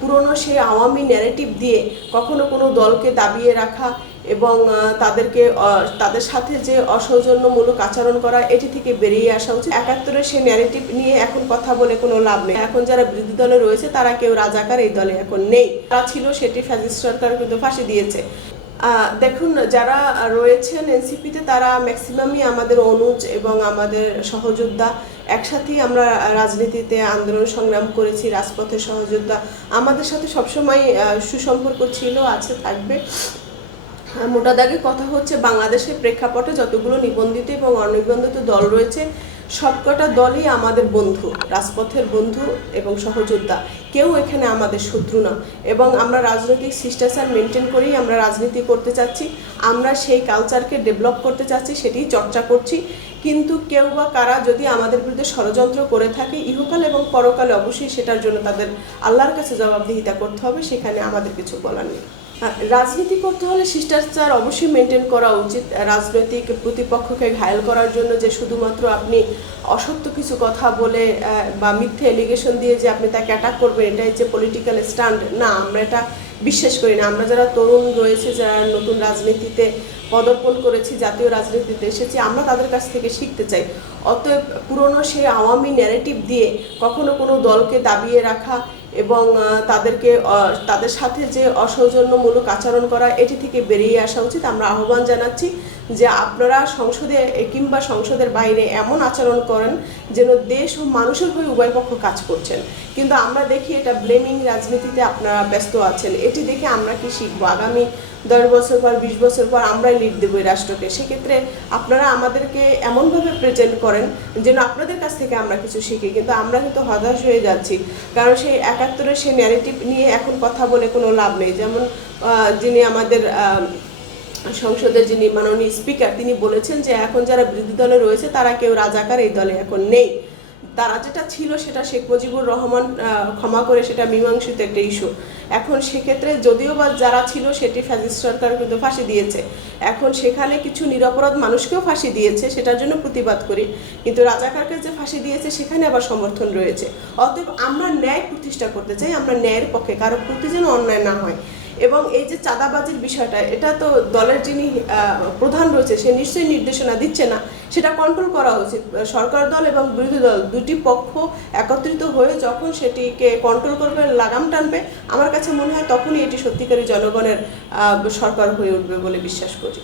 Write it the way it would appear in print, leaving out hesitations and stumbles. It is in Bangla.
পুরনো সেই আওয়ামী ন্যারেটিভ দিয়ে কখনো কোনো দলকে দাবিয়ে রাখা এবং তাদের সাথে যে অসৌজন্যমূলক আচরণ করা, এটি থেকে বেরিয়ে আসা উচিত। ৭১-এর সেই ন্যারেটিভ নিয়ে এখন কথা বলে কোনো লাভ নেই। এখন যারা বিরোধী দলে রয়েছে তারা কেউ রাজাকার এই দলে এখন নেই, তারা ছিল সেটি ফ্যাসিস্ট সরকার কিন্তু ফাঁসি দিয়েছে। দেখুন, যারা রয়েছেন এনসিপিতে তারা ম্যাক্সিমামই আমাদের অনুজ এবং আমাদের সহযোদ্ধা। একসাথেই আমরা রাজনীতিতে আন্দোলন সংগ্রাম করেছি, রাজপথের সহযোদ্ধা। আমাদের সাথে সবসময় সুসম্পর্ক ছিল, আছে, থাকবে। মোটা দাগে কথা হচ্ছে, বাংলাদেশের প্রেক্ষাপটে যতগুলো নিবন্ধিত এবং অনিবন্ধিত দল রয়েছে সবকটা দলই আমাদের বন্ধু, রাজপথের বন্ধু এবং সহযোদ্ধা। কেউ এখানে আমাদের শত্রু না এবং আমরা রাজনৈতিক শিষ্টাচার মেনটেন করেই আমরা রাজনীতি করতে চাচ্ছি। আমরা সেই কালচারকে ডেভেলপ করতে চাচ্ছি, সেটি চর্চা করছি। কিন্তু কেউ বা কারা যদি আমাদের বিরুদ্ধে ষড়যন্ত্র করে থাকে, ইহকাল এবং পরকালে অবশ্যই সেটার জন্য তাদের আল্লাহর কাছে জবাবদিহিতা করতে হবে, সেখানে আমাদের কিছু বলার নেই। রাজনীতি করতে হলে শিষ্টাচার অবশ্যই মেনটেন করা উচিত। রাজনৈতিক প্রতিপক্ষকে ঘায়েল করার জন্য যে শুধুমাত্র আপনি অসত্য কিছু কথা বলে বা মিথ্যে এলিগেশন দিয়ে যে আপনি তাকে অ্যাটাক করবেন, এটাই যে পলিটিক্যাল স্ট্যান্ড, না, আমরা এটা বিশ্বাস করি না। আমরা যারা তরুণ রয়েছে, যারা নতুন রাজনীতিতে পদার্পণ করেছি, জাতীয় রাজনীতিতে এসেছি, আমরা তাদের কাছ থেকে শিখতে চাই। অতএব পুরনো সেই আওয়ামী ন্যারেটিভ দিয়ে কখনো কোনো দলকে দাবিয়ে রাখা এবং তাদের সাথে যে অসৌজন্যমূলক আচরণ করা, এটি থেকে বেরিয়ে আসা উচিত। আমরা আহ্বান জানাচ্ছি যে আপনারা সংসদে কিংবা সংসদের বাইরে এমন আচরণ করেন যেন দেশ ও মানুষের হয়ে উভয় পক্ষ কাজ করছেন, কিন্তু আমরা দেখি এটা ব্লেমিং রাজনীতিতে আপনারা ব্যস্ত আছেন। এটি দেখে আমরা কি শিখবো? আগামী 10 বছর পর, 20 বছর পর আমরাই লিড দেবো এই রাষ্ট্রকে। সেক্ষেত্রে আপনারা আমাদেরকে এমনভাবে প্রেজেন্ট করেন যেন আপনাদের কাছ থেকে আমরা কিছু শিখি, কিন্তু আমরা কিন্তু হতাশ হয়ে যাচ্ছি। কারণ সেই ৭১-এর সেই ন্যারেটিভ নিয়ে এখন কথা বলে কোনো লাভ নেই। যেমন যিনি আমাদের সংসদের যিনি মাননীয় স্পিকার, তিনি বলেছেন যে এখন যারা বিরোধী দলে রয়েছে তারা কেউ রাজাকার এই দলে এখন নেই। তারা যেটা ছিল সেটা শেখ মুজিবুর রহমান ক্ষমা করে সেটা মীমাংসিত একটা ইস্যু। এখন সেক্ষেত্রে যদিও বা যারা ছিল সেটি ফ্যাসিস্ট সরকার কিন্তু ফাঁসি দিয়েছে। এখন সেখানে কিছু নিরপরাধ মানুষকেও ফাঁসি দিয়েছে, সেটার জন্য প্রতিবাদ করি। কিন্তু রাজাকারকে যে ফাঁসি দিয়েছে সেখানে আবার সমর্থন রয়েছে। অতএব আমরা ন্যায় প্রতিষ্ঠা করতে চাই, আমরা ন্যায়ের পক্ষে, কারো প্রতি যেন অন্যায় না হয়। এবং এই যে চাঁদাবাজির বিষয়টা, এটা তো দলের যিনি প্রধান রয়েছে সে নিশ্চয়ই নির্দেশনা দিচ্ছে না, সেটা কন্ট্রোল করা উচিত। সরকার দল এবং বিরোধী দল দুটি পক্ষ একত্রিত হয়ে যখন সেটিকে কন্ট্রোল করবে, লাগাম টানবে, আমার কাছে মনে হয় তখনই এটি সত্যিকারী জনগণের সরকার হয়ে উঠবে বলে বিশ্বাস করি।